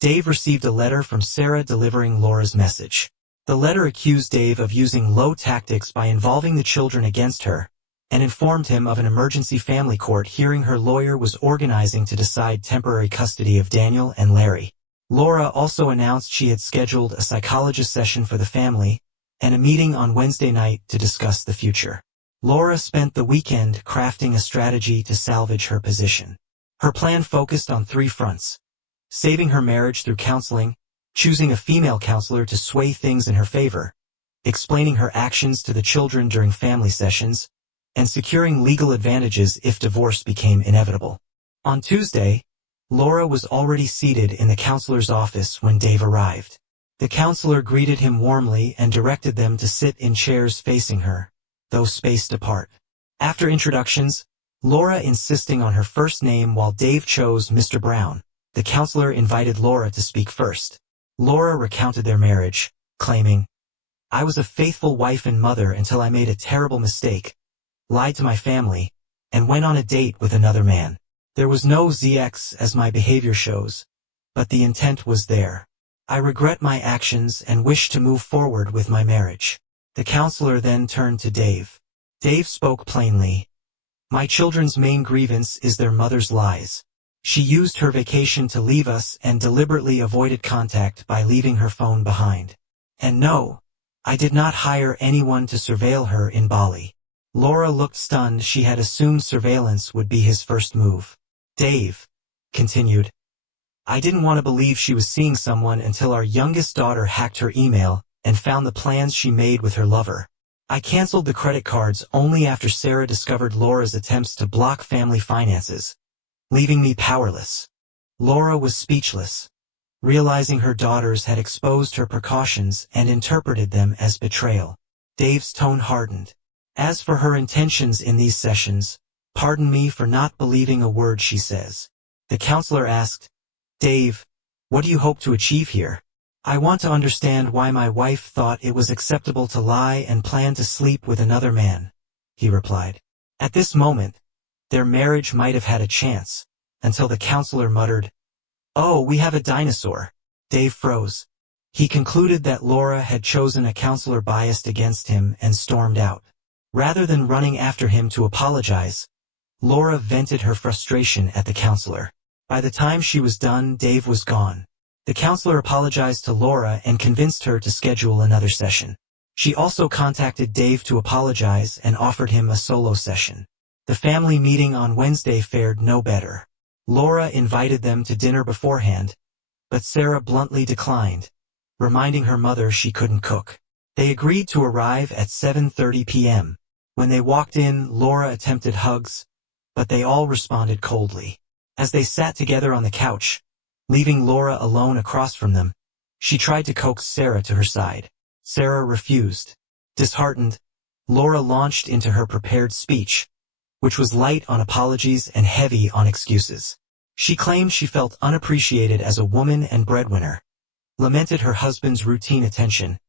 Dave received a letter from Sarah delivering Laura's message. The letter accused Dave of using low tactics by involving the children against her, and informed him of an emergency family court hearing her lawyer was organizing to decide temporary custody of Daniel and Larry. Laura also announced she had scheduled a psychologist session for the family, and a meeting on Wednesday night to discuss the future. Laura spent the weekend crafting a strategy to salvage her position. Her plan focused on 3 fronts: saving her marriage through counseling, choosing a female counselor to sway things in her favor, explaining her actions to the children during family sessions, and securing legal advantages if divorce became inevitable. On Tuesday, Laura was already seated in the counselor's office when Dave arrived. The counselor greeted him warmly and directed them to sit in chairs facing her, though spaced apart. After introductions, Laura insisting on her first name while Dave chose Mr. Brown, the counselor invited Laura to speak first. Laura recounted their marriage, claiming, "I was a faithful wife and mother until I made a terrible mistake, lied to my family, and went on a date with another man. There was no ZX as my behavior shows, but the intent was there. I regret my actions and wish to move forward with my marriage." The counselor then turned to Dave. Dave spoke plainly. "My children's main grievance is their mother's lies. She used her vacation to leave us and deliberately avoided contact by leaving her phone behind. And no, I did not hire anyone to surveil her in Bali." Laura looked stunned. She had assumed surveillance would be his first move. Dave continued, "I didn't want to believe she was seeing someone until our youngest daughter hacked her email and found the plans she made with her lover. I canceled the credit cards only after Sarah discovered Laura's attempts to block family finances, leaving me powerless." Laura was speechless, realizing her daughters had exposed her precautions and interpreted them as betrayal. Dave's tone hardened. "As for her intentions in these sessions, pardon me for not believing a word she says." The counselor asked, "Dave, what do you hope to achieve here?" "I want to understand why my wife thought it was acceptable to lie and plan to sleep with another man," he replied. At this moment, their marriage might have had a chance, until the counselor muttered, "Oh, we have a dinosaur." Dave froze. He concluded that Laura had chosen a counselor biased against him and stormed out. Rather than running after him to apologize, Laura vented her frustration at the counselor. By the time she was done, Dave was gone. The counselor apologized to Laura and convinced her to schedule another session. She also contacted Dave to apologize and offered him a solo session. The family meeting on Wednesday fared no better. Laura invited them to dinner beforehand, but Sarah bluntly declined, reminding her mother she couldn't cook. They agreed to arrive at 7:30 p.m. When they walked in, Laura attempted hugs, but they all responded coldly. As they sat together on the couch, leaving Laura alone across from them, she tried to coax Sarah to her side. Sarah refused. Disheartened, Laura launched into her prepared speech, which was light on apologies and heavy on excuses. She claimed she felt unappreciated as a woman and breadwinner, lamented her husband's routine attention,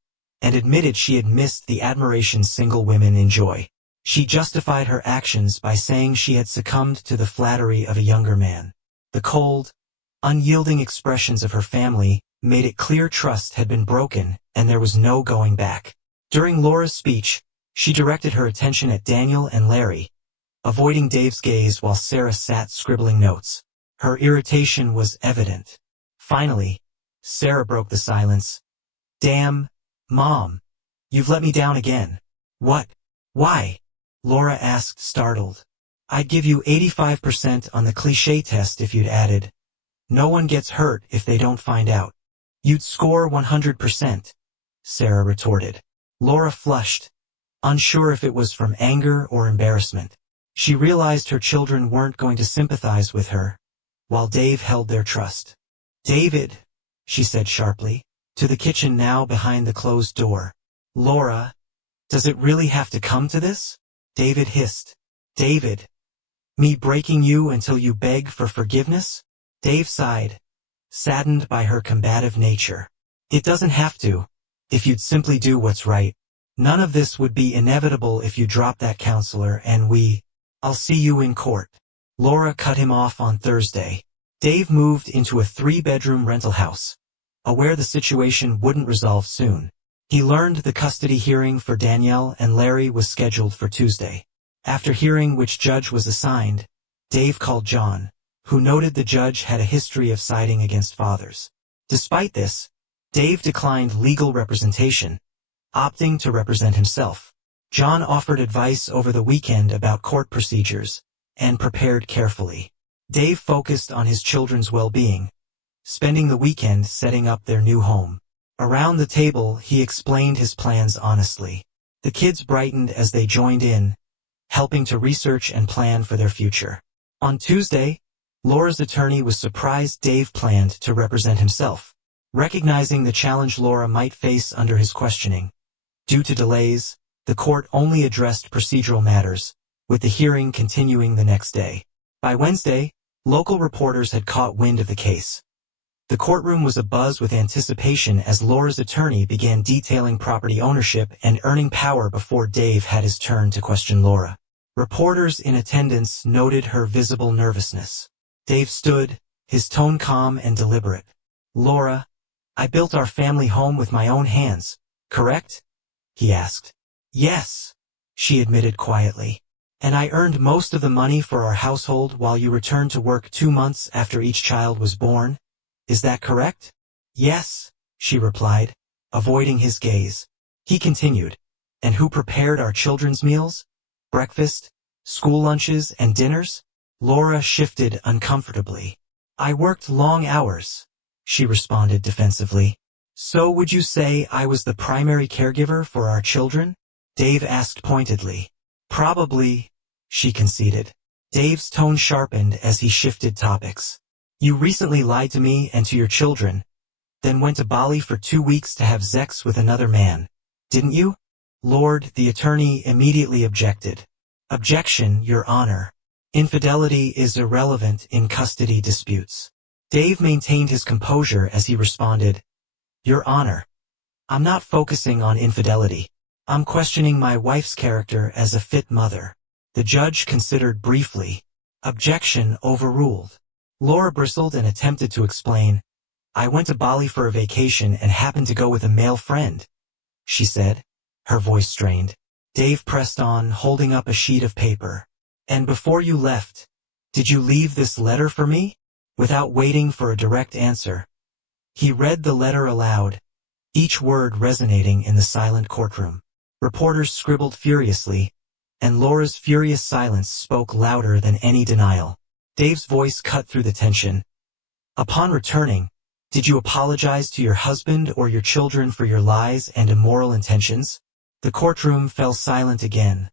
and admitted she had missed the admiration single women enjoy. She justified her actions by saying she had succumbed to the flattery of a younger man. The cold, unyielding expressions of her family made it clear trust had been broken and there was no going back. During Laura's speech, she directed her attention at Daniel and Larry, avoiding Dave's gaze while Sarah sat scribbling notes. Her irritation was evident. Finally, Sarah broke the silence. "Damn, Mom, you've let me down again." "What? Why?" Laura asked, startled. "I'd give you 85% on the cliché test if you'd added, 'No one gets hurt if they don't find out.' You'd score 100%, Sarah retorted. Laura flushed, unsure if it was from anger or embarrassment. She realized her children weren't going to sympathize with her, while Dave held their trust. "David," she said sharply, to the kitchen now behind the closed door. Laura, does it really have to come to this? David hissed. David, me breaking you until you beg for forgiveness? Dave sighed, saddened by her combative nature. It doesn't have to, if you'd simply do what's right. None of this would be inevitable if you drop that counselor and I'll see you in court. Laura cut him off on Thursday. Dave moved into a 3-bedroom rental house, aware the situation wouldn't resolve soon. He learned the custody hearing for Danielle and Larry was scheduled for Tuesday. After hearing which judge was assigned, Dave called John, who noted the judge had a history of siding against fathers. Despite this, Dave declined legal representation, opting to represent himself. John offered advice over the weekend about court procedures, and prepared carefully. Dave focused on his children's well-being, spending the weekend setting up their new home. Around the table, he explained his plans honestly. The kids brightened as they joined in, helping to research and plan for their future. On Tuesday, Laura's attorney was surprised Dave planned to represent himself, recognizing the challenge Laura might face under his questioning. Due to delays, the court only addressed procedural matters, with the hearing continuing the next day. By Wednesday, local reporters had caught wind of the case. The courtroom was abuzz with anticipation as Laura's attorney began detailing property ownership and earning power before Dave had his turn to question Laura. Reporters in attendance noted her visible nervousness. Dave stood, his tone calm and deliberate. Laura, I built our family home with my own hands, correct? He asked. Yes, she admitted quietly. And I earned most of the money for our household while you returned to work 2 months after each child was born. Is that correct? Yes, she replied, avoiding his gaze. He continued. And who prepared our children's meals? Breakfast, school lunches, and dinners? Laura shifted uncomfortably. I worked long hours, she responded defensively. So would you say I was the primary caregiver for our children? Dave asked pointedly. Probably, she conceded. Dave's tone sharpened as he shifted topics. You recently lied to me and to your children, then went to Bali for 2 weeks to have sex with another man, didn't you? Lord, the attorney immediately objected. Objection, Your Honor. Infidelity is irrelevant in custody disputes. Dave maintained his composure as he responded, Your Honor, I'm not focusing on infidelity. I'm questioning my wife's character as a fit mother. The judge considered briefly. Objection overruled. Laura bristled and attempted to explain. I went to Bali for a vacation and happened to go with a male friend, she said, her voice strained. Dave pressed on, holding up a sheet of paper. And before you left, did you leave this letter for me? Without waiting for a direct answer, he read the letter aloud, each word resonating in the silent courtroom. Reporters scribbled furiously, and Laura's furious silence spoke louder than any denial. Dave's voice cut through the tension. Upon returning, did you apologize to your husband or your children for your lies and immoral intentions? The courtroom fell silent again,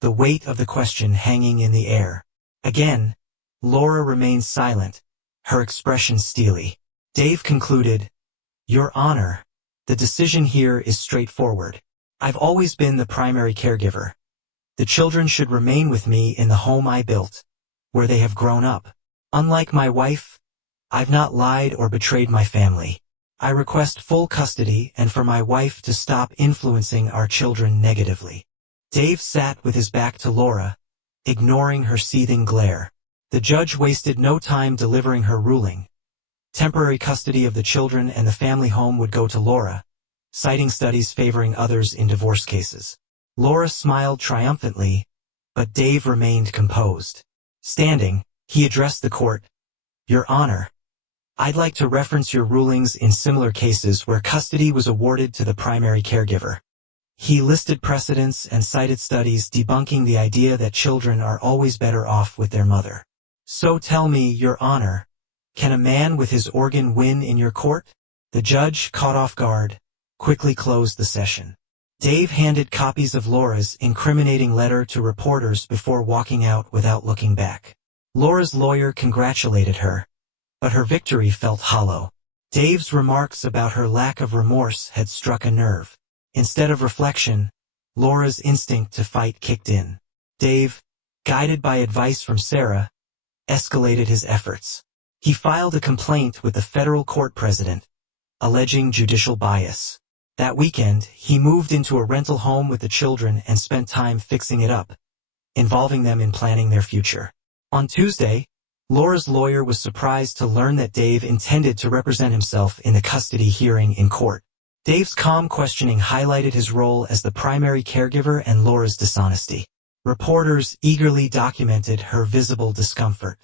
the weight of the question hanging in the air. Again, Laura remained silent, her expression steely. Dave concluded, Your Honor, the decision here is straightforward. I've always been the primary caregiver. The children should remain with me in the home I built, where they have grown up. Unlike my wife, I've not lied or betrayed my family. I request full custody and for my wife to stop influencing our children negatively. Dave sat with his back to Laura, ignoring her seething glare. The judge wasted no time delivering her ruling. Temporary custody of the children and the family home would go to Laura, citing studies favoring others in divorce cases. Laura smiled triumphantly, but Dave remained composed. Standing, he addressed the court. Your Honor, I'd like to reference your rulings in similar cases where custody was awarded to the primary caregiver. He listed precedents and cited studies debunking the idea that children are always better off with their mother. So tell me, Your Honor, can a man with his organ win in your court? The judge, caught off guard, quickly closed the session. Dave handed copies of Laura's incriminating letter to reporters before walking out without looking back. Laura's lawyer congratulated her, but her victory felt hollow. Dave's remarks about her lack of remorse had struck a nerve. Instead of reflection, Laura's instinct to fight kicked in. Dave, guided by advice from Sarah, escalated his efforts. He filed a complaint with the federal court president, alleging judicial bias. That weekend, he moved into a rental home with the children and spent time fixing it up, involving them in planning their future. On Tuesday, Laura's lawyer was surprised to learn that Dave intended to represent himself in the custody hearing in court. Dave's calm questioning highlighted his role as the primary caregiver and Laura's dishonesty. Reporters eagerly documented her visible discomfort.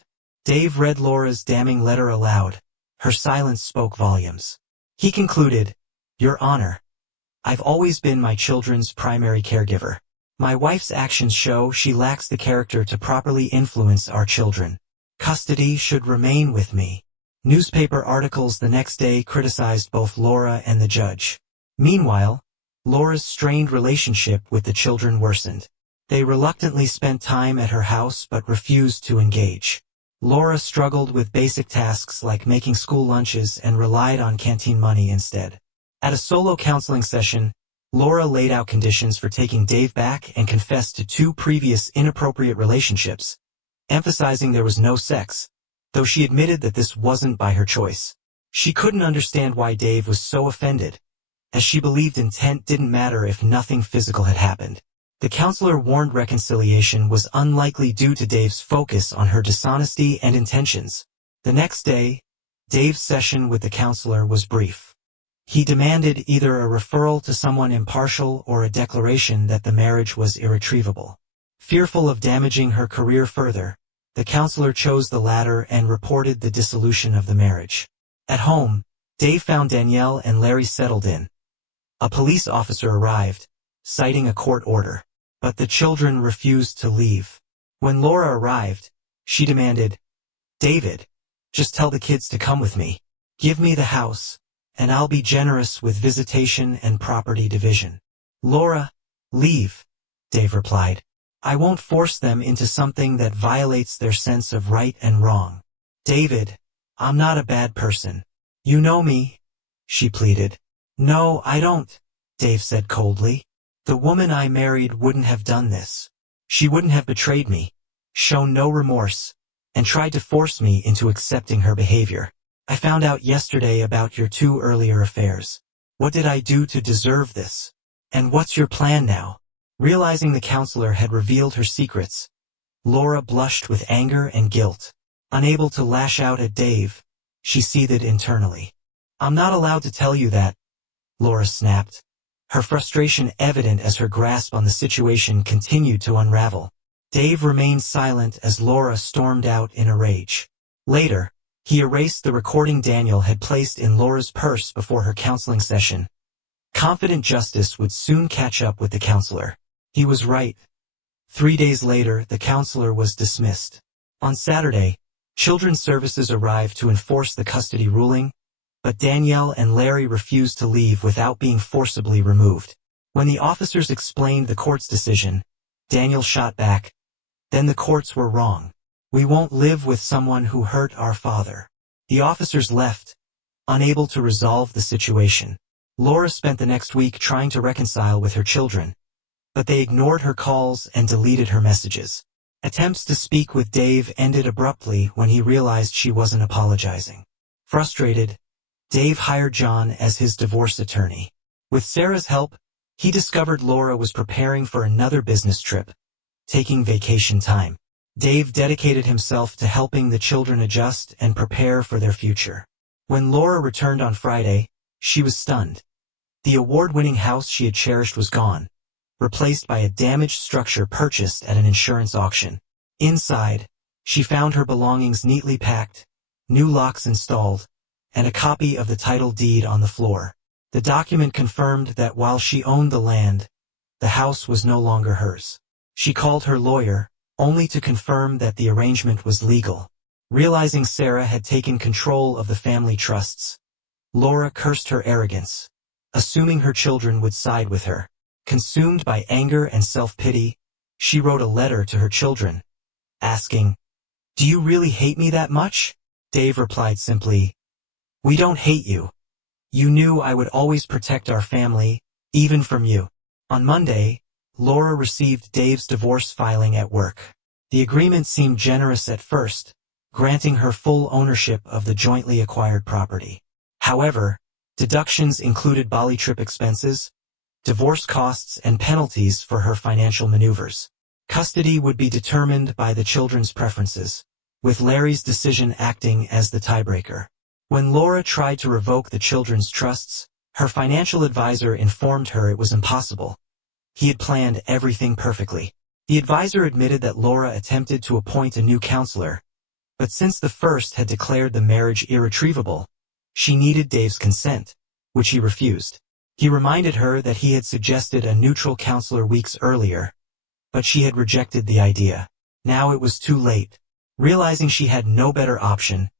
Dave read Laura's damning letter aloud. Her silence spoke volumes. He concluded, "Your Honor, I've always been my children's primary caregiver. My wife's actions show she lacks the character to properly influence our children. Custody should remain with me." Newspaper articles the next day criticized both Laura and the judge. Meanwhile, Laura's strained relationship with the children worsened. They reluctantly spent time at her house but refused to engage. Laura struggled with basic tasks like making school lunches and relied on canteen money instead. At a solo counseling session, Laura laid out conditions for taking Dave back and confessed to 2 previous inappropriate relationships, emphasizing there was no sex, though she admitted that this wasn't by her choice. She couldn't understand why Dave was so offended, as she believed intent didn't matter if nothing physical had happened. The counselor warned reconciliation was unlikely due to Dave's focus on her dishonesty and intentions. The next day, Dave's session with the counselor was brief. He demanded either a referral to someone impartial or a declaration that the marriage was irretrievable. Fearful of damaging her career further, the counselor chose the latter and reported the dissolution of the marriage. At home, Dave found Danielle and Larry settled in. A police officer arrived, citing a court order, but the children refused to leave. When Laura arrived, she demanded, "David, just tell the kids to come with me. Give me the house, and I'll be generous with visitation and property division." "Laura, leave," Dave replied. "I won't force them into something that violates their sense of right and wrong." "David, I'm not a bad person. You know me," she pleaded. "No, I don't," Dave said coldly. "The woman I married wouldn't have done this. She wouldn't have betrayed me, shown no remorse, and tried to force me into accepting her behavior. I found out yesterday about your 2 earlier affairs. What did I do to deserve this? And what's your plan now?" Realizing the counselor had revealed her secrets, Laura blushed with anger and guilt. Unable to lash out at Dave, she seethed internally. "I'm not allowed to tell you that," Laura snapped, her frustration evident as her grasp on the situation continued to unravel. Dave remained silent as Laura stormed out in a rage. Later, he erased the recording Daniel had placed in Laura's purse before her counseling session. Confident justice would soon catch up with the counselor. He was right. 3 days later, the counselor was dismissed. On Saturday, Children's Services arrived to enforce the custody ruling, but Danielle and Larry refused to leave without being forcibly removed. When the officers explained the court's decision, Daniel shot back, "Then the courts were wrong. We won't live with someone who hurt our father." The officers left, unable to resolve the situation. Laura spent the next week trying to reconcile with her children, but they ignored her calls and deleted her messages. Attempts to speak with Dave ended abruptly when he realized she wasn't apologizing. Frustrated, Dave hired John as his divorce attorney. With Sarah's help, he discovered Laura was preparing for another business trip, taking vacation time. Dave dedicated himself to helping the children adjust and prepare for their future. When Laura returned on Friday, she was stunned. The award-winning house she had cherished was gone, replaced by a damaged structure purchased at an insurance auction. Inside, she found her belongings neatly packed, new locks installed, and a copy of the title deed on the floor. The document confirmed that while she owned the land, the house was no longer hers. She called her lawyer, only to confirm that the arrangement was legal. Realizing Sarah had taken control of the family trusts, Laura cursed her arrogance, assuming her children would side with her. Consumed by anger and self-pity, she wrote a letter to her children, asking, "Do you really hate me that much?" Dave replied simply, We don't hate you. You knew I would always protect our family, even from you. On Monday, Laura received Dave's divorce filing at work. The agreement seemed generous at first, granting her full ownership of the jointly acquired property. However, deductions included Bali trip expenses, divorce costs and penalties for her financial maneuvers. Custody would be determined by the children's preferences, with Larry's decision acting as the tiebreaker. When Laura tried to revoke the children's trusts, her financial advisor informed her it was impossible. He had planned everything perfectly. The advisor admitted that Laura attempted to appoint a new counselor, but since the first had declared the marriage irretrievable, she needed Dave's consent, which he refused. He reminded her that he had suggested a neutral counselor weeks earlier, but she had rejected the idea. Now it was too late. Realizing she had no better option,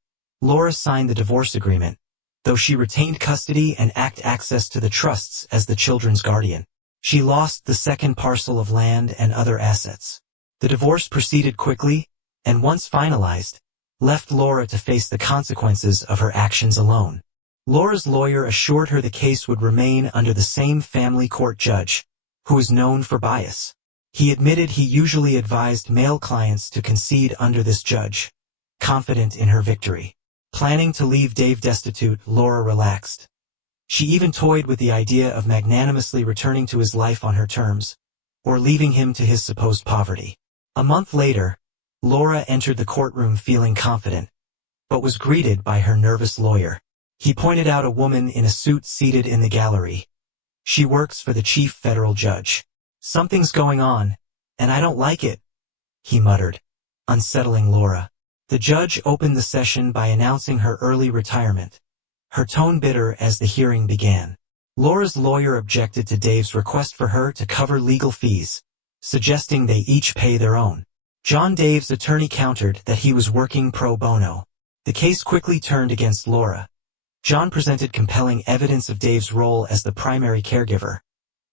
Laura signed the divorce agreement, though she retained custody and access to the trusts as the children's guardian. She lost the second parcel of land and other assets. The divorce proceeded quickly, and once finalized, left Laura to face the consequences of her actions alone. Laura's lawyer assured her the case would remain under the same family court judge, who was known for bias. He admitted he usually advised male clients to concede under this judge, confident in her victory. Planning to leave Dave destitute, Laura relaxed. She even toyed with the idea of magnanimously returning to his life on her terms, or leaving him to his supposed poverty. A month later, Laura entered the courtroom feeling confident, but was greeted by her nervous lawyer. He pointed out a woman in a suit seated in the gallery. She works for the chief federal judge. Something's going on, and I don't like it, he muttered, unsettling Laura. The judge opened the session by announcing her early retirement, her tone bitter as the hearing began. Laura's lawyer objected to Dave's request for her to cover legal fees, suggesting they each pay their own. John, Dave's attorney, countered that he was working pro bono. The case quickly turned against Laura. John presented compelling evidence of Dave's role as the primary caregiver,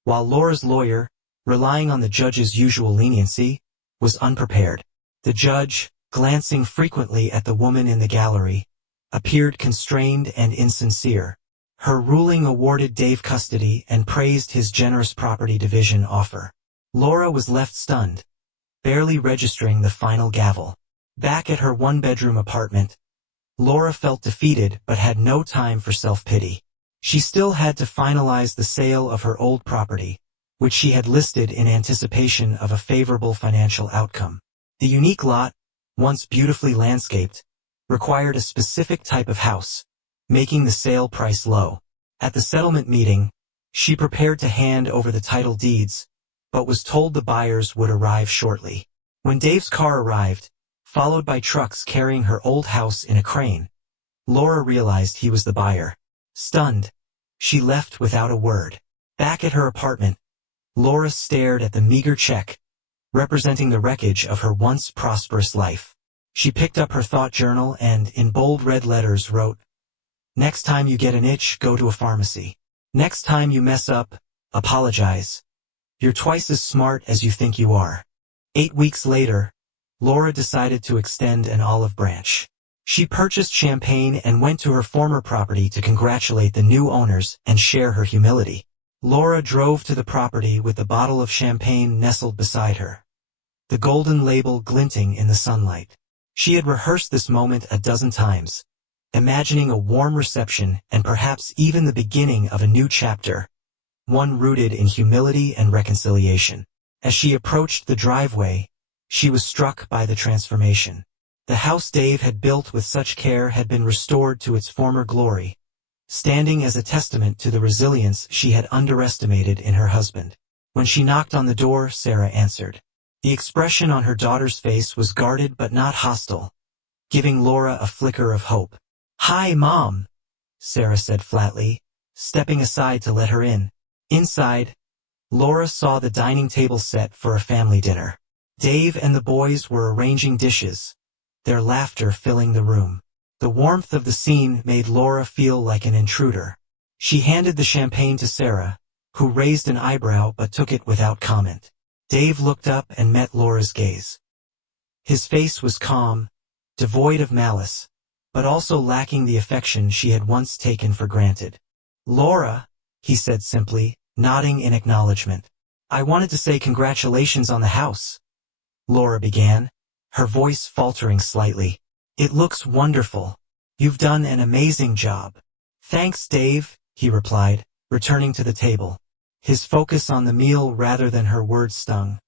while Laura's lawyer, relying on the judge's usual leniency, was unprepared. The judge, glancing frequently at the woman in the gallery, appeared constrained and insincere. Her ruling awarded Dave custody and praised his generous property division offer. Laura was left stunned, barely registering the final gavel. Back at her one-bedroom apartment, Laura felt defeated but had no time for self-pity. She still had to finalize the sale of her old property, which she had listed in anticipation of a favorable financial outcome. The unique lot, once beautifully landscaped, required a specific type of house, making the sale price low. At the settlement meeting, she prepared to hand over the title deeds, but was told the buyers would arrive shortly. When Dave's car arrived, followed by trucks carrying her old house in a crane, Laura realized he was the buyer. Stunned, she left without a word. Back at her apartment, Laura stared at the meager check, representing the wreckage of her once prosperous life. She picked up her thought journal and, in bold red letters, wrote, "Next time you get an itch, go to a pharmacy. Next time you mess up, apologize. You're twice as smart as you think you are." 8 weeks later, Laura decided to extend an olive branch. She purchased champagne and went to her former property to congratulate the new owners and share her humility. Laura drove to the property with the bottle of champagne nestled beside her, the golden label glinting in the sunlight. She had rehearsed this moment a dozen times, imagining a warm reception and perhaps even the beginning of a new chapter, one rooted in humility and reconciliation. As she approached the driveway, she was struck by the transformation. The house Dave had built with such care had been restored to its former glory, standing as a testament to the resilience she had underestimated in her husband. When she knocked on the door, Sarah answered. The expression on her daughter's face was guarded but not hostile, giving Laura a flicker of hope. "Hi, Mom," Sarah said flatly, stepping aside to let her in. Inside, Laura saw the dining table set for a family dinner. Dave and the boys were arranging dishes, their laughter filling the room. The warmth of the scene made Laura feel like an intruder. She handed the champagne to Sarah, who raised an eyebrow but took it without comment. Dave looked up and met Laura's gaze. His face was calm, devoid of malice, but also lacking the affection she had once taken for granted. "Laura," he said simply, nodding in acknowledgement. "I wanted to say congratulations on the house," Laura began, her voice faltering slightly. "It looks wonderful. You've done an amazing job." "Thanks, Dave," he replied, returning to the table. His focus on the meal rather than her words stung.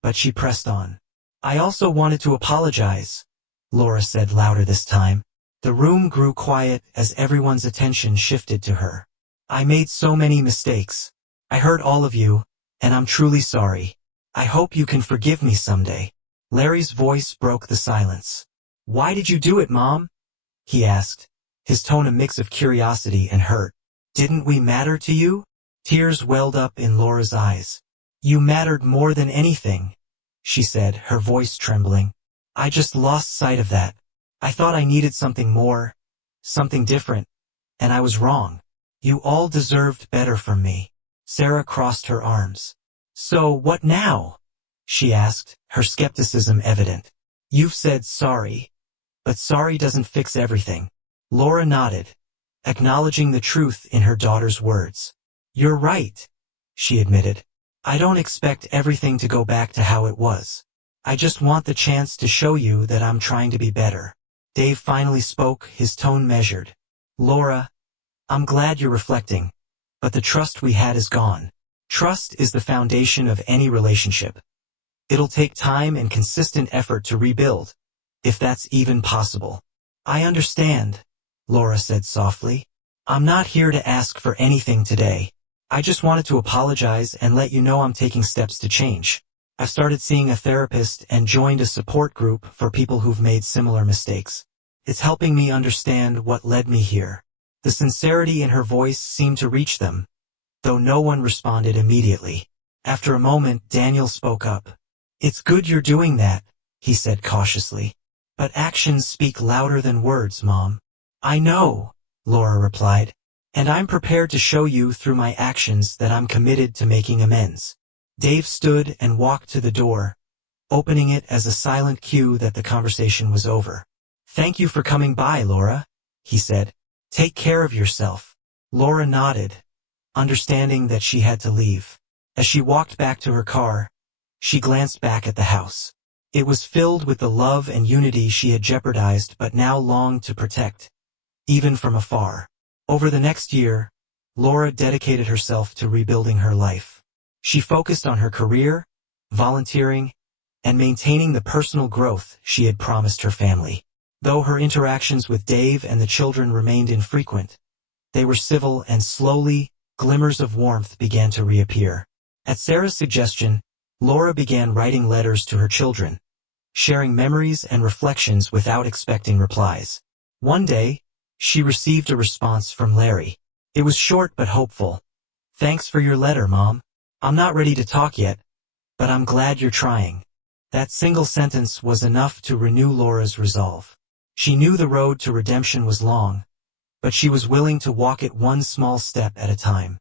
But she pressed on. "I also wanted to apologize," Laura said louder this time. The room grew quiet as everyone's attention shifted to her. "I made so many mistakes. I hurt all of you, and I'm truly sorry. I hope you can forgive me someday." Larry's voice broke the silence. "Why did you do it, Mom?" he asked, his tone a mix of curiosity and hurt. "Didn't we matter to you?" Tears welled up in Laura's eyes. "You mattered more than anything," she said, her voice trembling. "I just lost sight of that. I thought I needed something more, something different, and I was wrong. You all deserved better from me." Sarah crossed her arms. "So what now?" she asked, her skepticism evident. "You've said sorry, but sorry doesn't fix everything." Laura nodded, acknowledging the truth in her daughter's words. "You're right," she admitted. "I don't expect everything to go back to how it was. I just want the chance to show you that I'm trying to be better." Dave finally spoke, his tone measured. "Laura, I'm glad you're reflecting, but the trust we had is gone. Trust is the foundation of any relationship. It'll take time and consistent effort to rebuild, if that's even possible." "I understand," Laura said softly. "I'm not here to ask for anything today. I just wanted to apologize and let you know I'm taking steps to change. I've started seeing a therapist and joined a support group for people who've made similar mistakes. It's helping me understand what led me here." The sincerity in her voice seemed to reach them, though no one responded immediately. After a moment, Daniel spoke up. "It's good you're doing that," he said cautiously. "But actions speak louder than words, Mom." "I know," Laura replied. "And I'm prepared to show you through my actions that I'm committed to making amends." Dave stood and walked to the door, opening it as a silent cue that the conversation was over. "Thank you for coming by, Laura," he said. "Take care of yourself." Laura nodded, understanding that she had to leave. As she walked back to her car, she glanced back at the house. It was filled with the love and unity she had jeopardized but now longed to protect, even from afar. Over the next year, Laura dedicated herself to rebuilding her life. She focused on her career, volunteering, and maintaining the personal growth she had promised her family. Though her interactions with Dave and the children remained infrequent, they were civil and slowly, glimmers of warmth began to reappear. At Sarah's suggestion, Laura began writing letters to her children, sharing memories and reflections without expecting replies. One day, she received a response from Larry. It was short but hopeful. "Thanks for your letter, Mom. I'm not ready to talk yet, but I'm glad you're trying." That single sentence was enough to renew Laura's resolve. She knew the road to redemption was long, but she was willing to walk it one small step at a time.